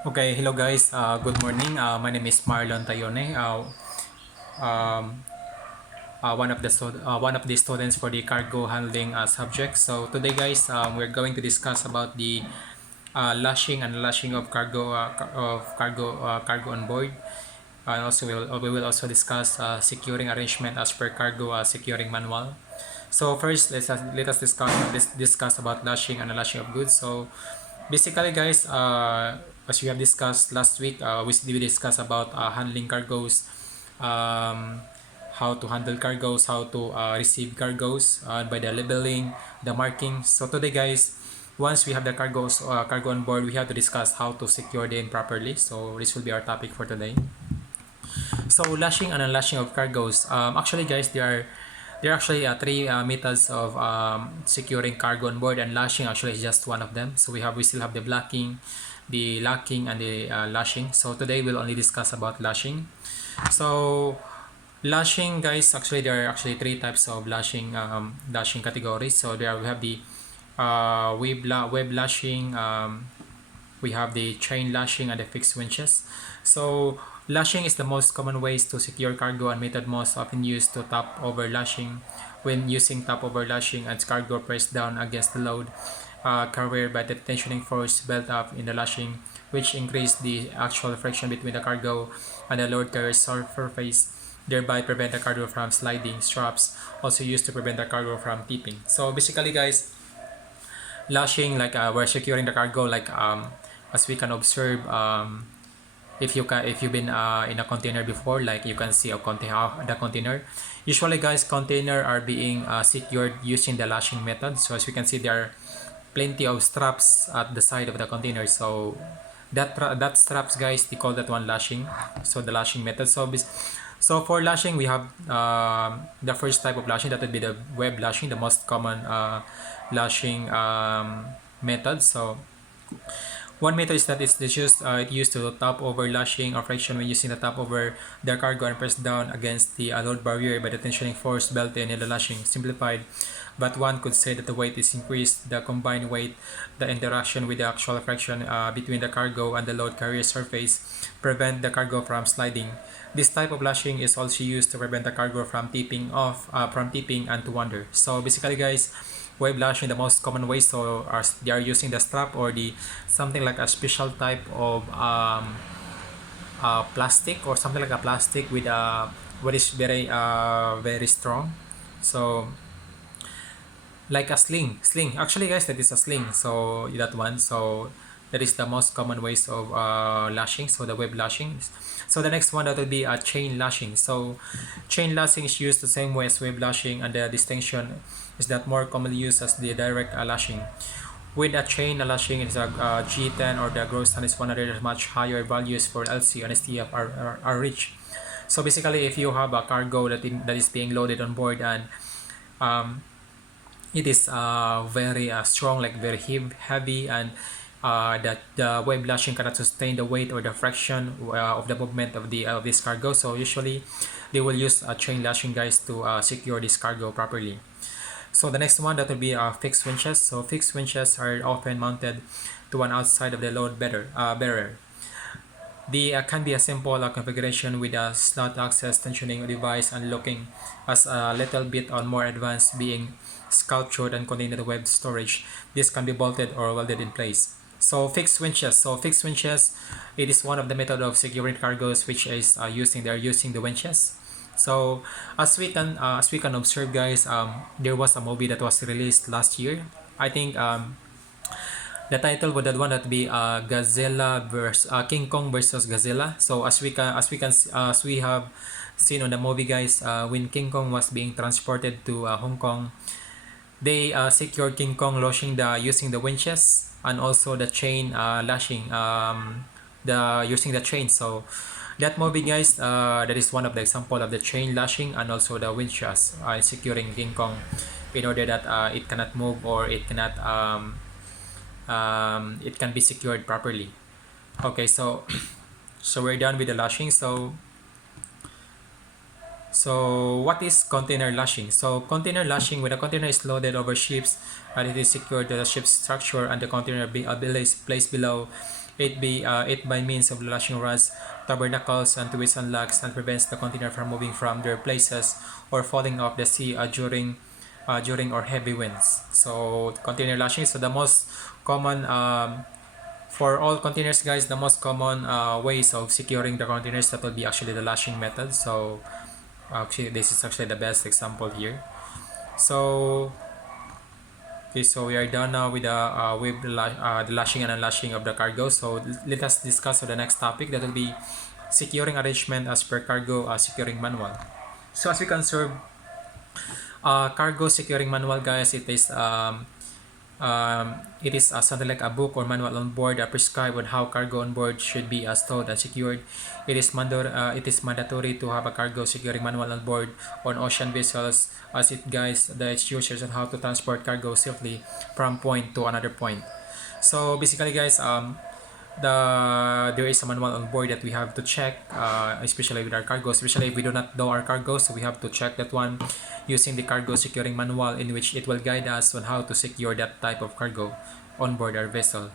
Okay, hello guys. Good morning. My name is Marlon Tayone. Um, one of the students for the cargo handling subject. So today, guys, we're going to discuss about the lashing and lashing of cargo on board. And also, we will also discuss securing arrangement as per cargo securing manual. So first, let us discuss about lashing and lashing of goods. So basically, guys, as we have discussed last week, we discussed about handling cargoes, um, how to handle cargoes, how to receive cargoes by the labeling, the marking. So today, guys, once we have the cargo on board, we have to discuss how to secure them properly. So this will be our topic for today. So lashing and unlashing of cargoes. Actually, guys, there are actually three methods of securing cargo on board, and lashing actually is just one of them. So we still have the blocking, the locking, and the lashing. So today we'll only discuss about lashing. So lashing, guys, actually there are actually three types of lashing categories. So there we have the web lashing. We have the chain lashing and the fixed winches. So lashing is the most common ways to secure cargo and method most often used to top over lashing. When using top over lashing and cargo pressed down against the load carrier by the tensioning force built up in the lashing, which increase the actual friction between the cargo and the load carrier's surface, thereby prevent the cargo from sliding. Straps also used to prevent the cargo from tipping. So basically, guys, lashing, like we're securing the cargo, like as we can observe, if you've been in a container before, like you can see the container. Usually, guys, container are being secured using the lashing method. So as we can see, there are plenty of straps at the side of the container. So that straps, guys, they call that one lashing. So the lashing method. So for lashing, we have the first type of lashing, that would be the web lashing, the most common lashing method. So one method is that it used to top over lashing or friction when using the top over the cargo and press down against the load barrier by the tensioning force built in the lashing. Simplified, but one could say that the weight is increased. The combined weight, the interaction with the actual friction between the cargo and the load carrier surface, prevent the cargo from sliding. This type of lashing is also used to prevent the cargo from tipping and to wander. So basically, guys, wave lashing, the most common way, so they are using the strap or the something like a special type of plastic, or something like a plastic with what is very strong. So like a sling, actually, guys, that is a sling. So that one, so that is the most common ways of lashing, so the web lashing. So the next one, that will be a chain lashing. So chain lashing is used the same way as web lashing, and the distinction is that more commonly used as the direct lashing. With a chain lashing, it's a G10 or the gross ton is 100, much higher values for LC and STF are reached. So basically, if you have a cargo that is being loaded on board, and um, it is very strong, like very heavy, and that the wave lashing cannot sustain the weight or the friction of the movement of this cargo. So usually they will use a chain lashing, guys, to secure this cargo properly. So the next one, that will be fixed winches. So fixed winches are often mounted to one outside of the load bearer. The can be a simple configuration with a slot access tensioning device and looking as a little bit on more advanced, being sculptured and containing the web storage. This can be bolted or welded in place. So fixed winches. So fixed winches, it is one of the method of securing cargoes which is they're using the winches. So as we can observe, guys, there was a movie that was released last year. I think the title would that one that be Gazella versus King Kong versus Gazella. So as we have seen on the movie, guys, when King Kong was being transported to Hong Kong, they secured King Kong using the winches, and also the chain lashing, the using the chain. So that movie, guys, that is one of the example of the chain lashing and also the winches securing King Kong in order that it cannot move, or it can be secured properly. Okay, so so we're done with the lashing. So what is container lashing? So container lashing, when a container is loaded over ships and it is secured to the ship's structure and the container be placed below, It by means of lashing rods, tabernacles, and twists and locks, and prevents the container from moving from their places or falling off the sea during or heavy winds. So container lashing. So the most common for all containers, guys, the most common ways of securing the containers, that will be actually the lashing method. So actually, this is actually the best example here. So okay, so we are done now with the lashing and unlashing of the cargo. So let us discuss the next topic, that will be securing arrangement as per cargo securing manual. So as we can observe, cargo securing manual, guys, it is something like a book or manual on board prescribed on how cargo on board should be stowed and secured. It is mandatory to have a cargo securing manual on board on ocean vessels, as it guides the users on how to transport cargo safely from point to another point. So basically, guys, there is a manual on board that we have to check, especially with our cargo, especially if we do not know our cargo, so we have to check that one using the cargo securing manual, in which it will guide us on how to secure that type of cargo on board our vessel.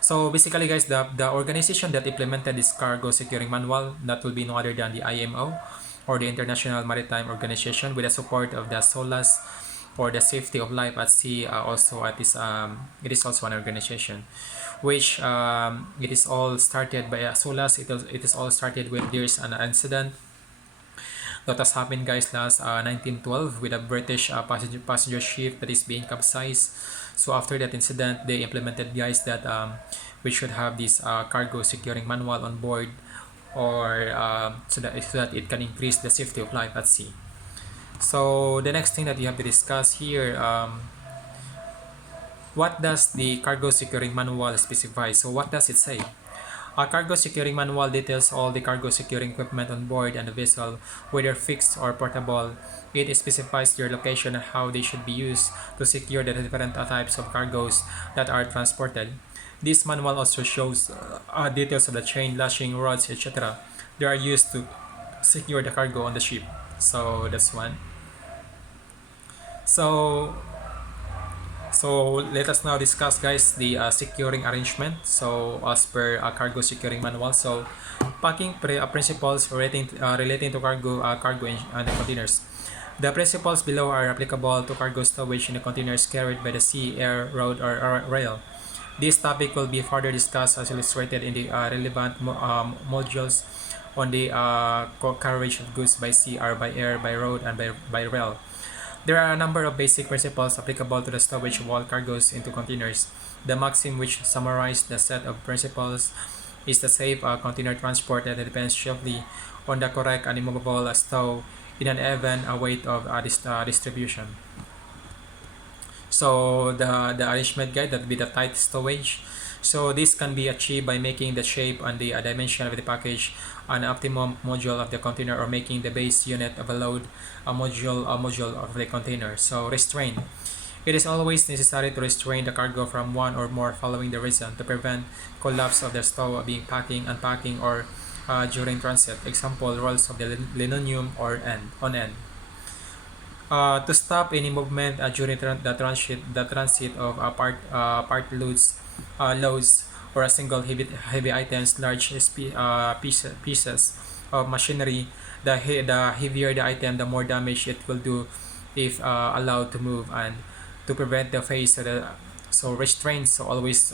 So basically, guys, the organization that implemented this cargo securing manual, that will be no other than the IMO, or the International Maritime Organization, with the support of the SOLAS, or the Safety of Life at Sea. It is also an organization which it is all started by SOLAS. It is all started when there's an incident that has happened, guys, last 1912 with a British passenger ship that is being capsized. So after that incident, they implemented, guys, that we should have this cargo securing manual on board, or so that it can increase the safety of life at sea. So the next thing that you have to discuss here, what does the cargo securing manual specify? So what does it say? A cargo securing manual details all the cargo securing equipment on board and the vessel, whether fixed or portable. It specifies their location and how they should be used to secure the different types of cargoes that are transported. This manual also shows details of the chain, lashing, rods, etc. They are used to secure the cargo on the ship. So that's one. So so let us now discuss, guys, the securing arrangement. So as per cargo securing manual, so packing principles relating to cargo and the containers. The principles below are applicable to cargo stowage in the containers carried by the sea, air, road, or rail. This topic will be further discussed as illustrated in the relevant modules on the carriage of goods by sea, or by air, by road, and by rail. There are a number of basic principles applicable to the stowage of all cargoes into containers. The maxim which summarizes the set of principles is the safe container transport that depends chiefly on the correct and immovable stow in an even weight of distribution. So the arrangement guide, that will be the tight stowage. So this can be achieved by making the shape and the dimension of the package an optimum module of the container, or making the base unit of a load a module of the container. So restraint. It is always necessary to restrain the cargo from one or more following the reason to prevent collapse of the stow being packing, unpacking, or during transit. Example, rolls of the linoleum or on end. To stop any movement during the transit of part loads, or a single heavy items, large pieces of machinery. The heavier the item, the more damage it will do if allowed to move. And to prevent the phase of the so restraints, so always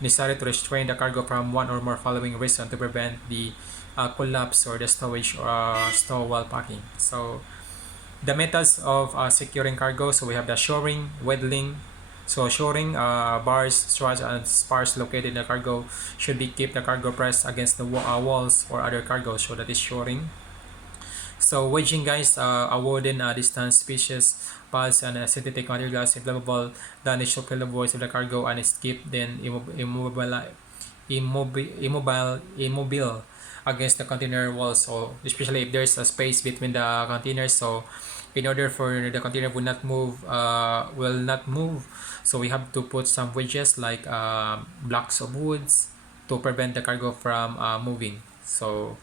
necessary to restrain the cargo from one or more following reason to prevent the collapse or the stowage stow while packing. So the methods of securing cargo, so we have the shoring, weddling. So shoring, bars, struts, and spars located in the cargo should be keep the cargo pressed against the walls or other cargo, so that is shoring. So wedging, guys, a wooden distance species, pulse, and synthetic materials, inflammable, the initial kilovolts of the cargo, and is keep then immobile against the container walls. So especially if there's a space between the containers, so in order for the container will not move, so we have to put some wedges, like blocks of woods, to prevent the cargo from moving. So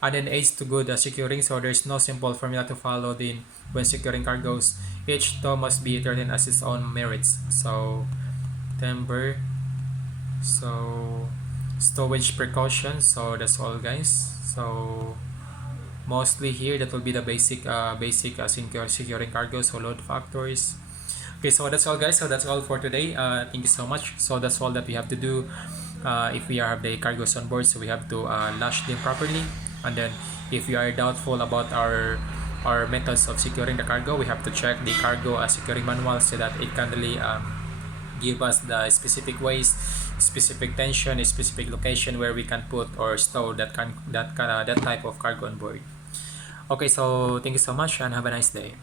and then aids to good securing. So there's no simple formula to follow when securing cargoes. Each tow must be treated as its own merits. So timber So stowage precautions, so that's all guys. So mostly here that will be the basic securing cargo, so load factors. Okay, so that's all guys, so that's all for today. Thank you so much. So that's all that we have to do if we have the cargos on board. So we have to lash them properly, and then if we are doubtful about our methods of securing the cargo, we have to check the cargo securing manual so that it can really give us the specific ways, specific tension, a specific location where we can put or stow that type of cargo on board. Okay, so thank you so much and have a nice day.